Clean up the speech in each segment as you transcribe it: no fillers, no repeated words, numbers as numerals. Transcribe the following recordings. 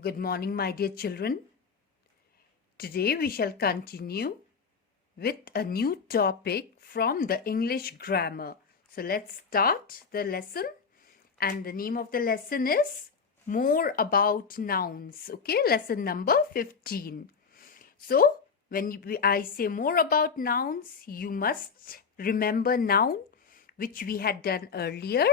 Good morning, my dear children. Today we shall continue with a new topic from the English grammar. So let's start the lesson, and the name of the lesson is More About Nouns. Okay, lesson number 15. So when I say more about nouns, you must remember noun, which we had done earlier.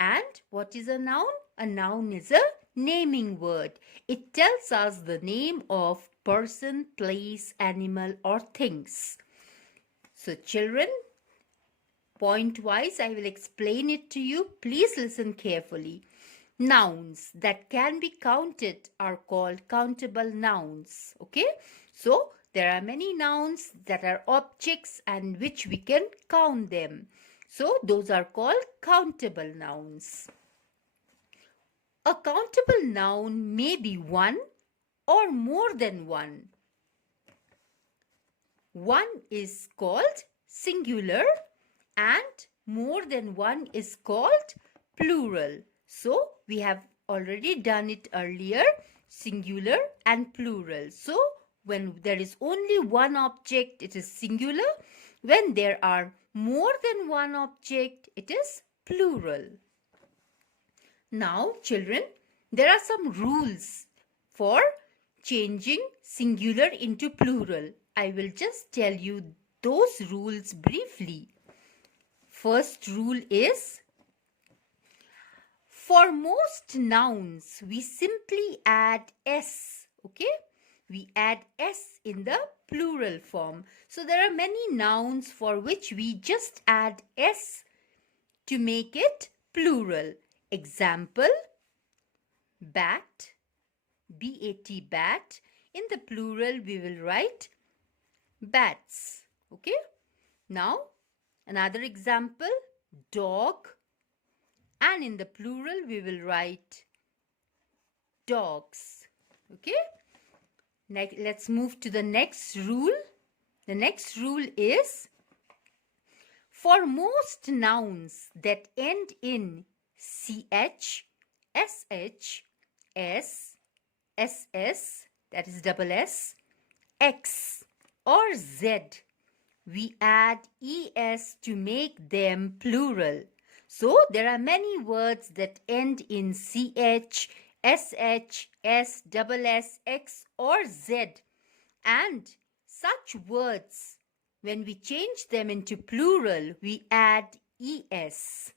And what is a noun? A noun is a naming word. It tells us the name of person, place, animal, or things. So children, point wise, I will explain it to you. Please listen carefully. Nouns that can be counted are called countable nouns. Okay, so there are many nouns that are objects and which we can count them. So those are called countable nouns. A countable noun may be one or more than one. One is called singular and more than one is called plural. So we have already done it earlier, singular and plural. So when there is only one object, it is singular. When there are more than one object, it is plural. Now, children, there are some rules for changing singular into plural. I will just tell you those rules briefly. First rule is, for most nouns, we simply add s, okay? We add s in the plural form. So there are many nouns for which we just add s to make it plural. Example, bat, B-A-T, bat. In the plural, we will write bats. Okay? Now, another example, dog. And in the plural, we will write dogs. Okay? Let's move to the next rule. The next rule is, for most nouns that end in ch, sh, s, ss, that is double s, x or z, we add es to make them plural. So there are many words that end in ch, sh, s, double s, x or z, and such words, when we change them into plural, we add es.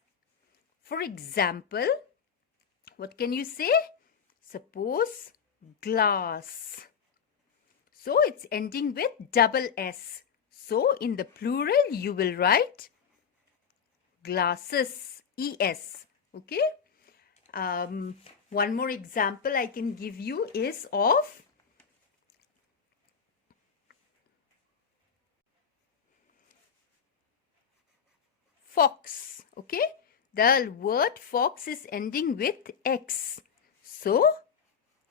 For example, what can you say? Suppose glass. So it's ending with double s. So in the plural, you will write glasses, es. Okay. One more example I can give you is of fox. Okay. The word fox is ending with x. So,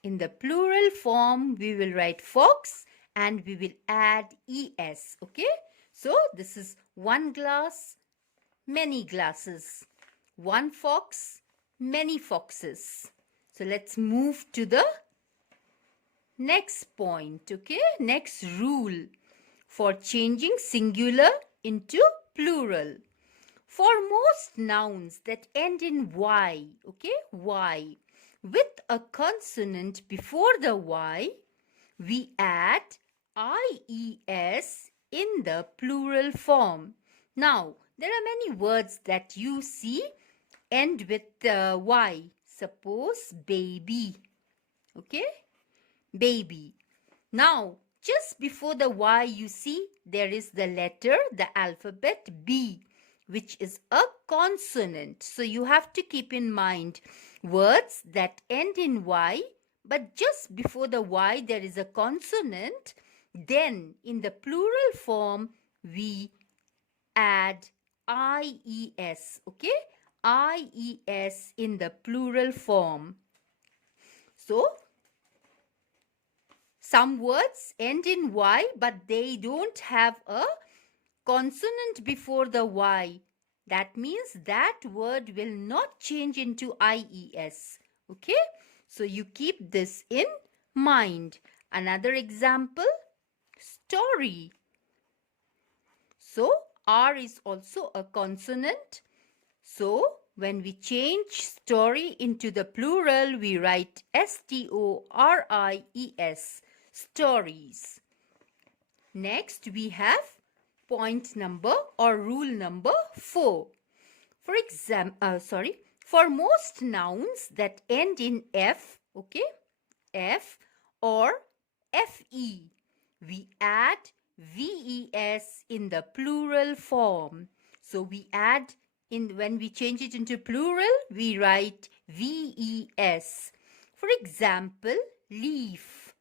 in the plural form, we will write fox and we will add es. Okay. So, this is one glass, many glasses. One fox, many foxes. So, let's move to the next point. Okay. Next rule for changing singular into plural. For most nouns that end in y, okay, y, with a consonant before the y, we add ies in the plural form. Now, there are many words that you see end with y. Suppose baby, okay, baby. Now, just before the y, you see there is the letter, the alphabet B, which is a consonant. So you have to keep in mind words that end in y, but just before the y there is a consonant. Then in the plural form we add ies. Okay, ies in the plural form. So some words end in y, but they don't have a consonant before the y. That means that word will not change into ies. Okay. So you keep this in mind. Another example, story. So R is also a consonant. So when we change story into the plural, we write S-T-O-R-I-E-S, stories. Next, we have point number or rule number 4. For most nouns that end in F, okay, F or FE, we add VES in the plural form. So we add when we change it into plural, we write VES. For example, leaf.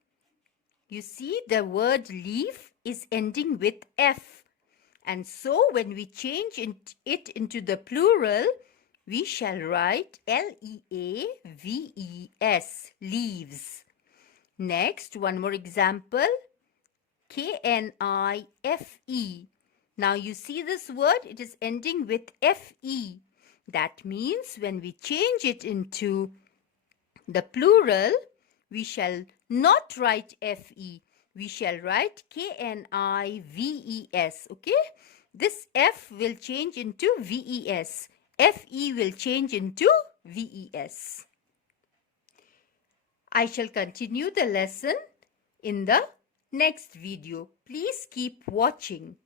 You see the word leaf is ending with F. And so when we change it into the plural, we shall write L-E-A-V-E-S, leaves. Next, one more example, K-N-I-F-E. Now you see this word, it is ending with F-E. That means when we change it into the plural, we shall not write F-E. We shall write K-N-I-V-E-S, okay? This F will change into V-E-S. F-E will change into V-E-S. I shall continue the lesson in the next video. Please keep watching.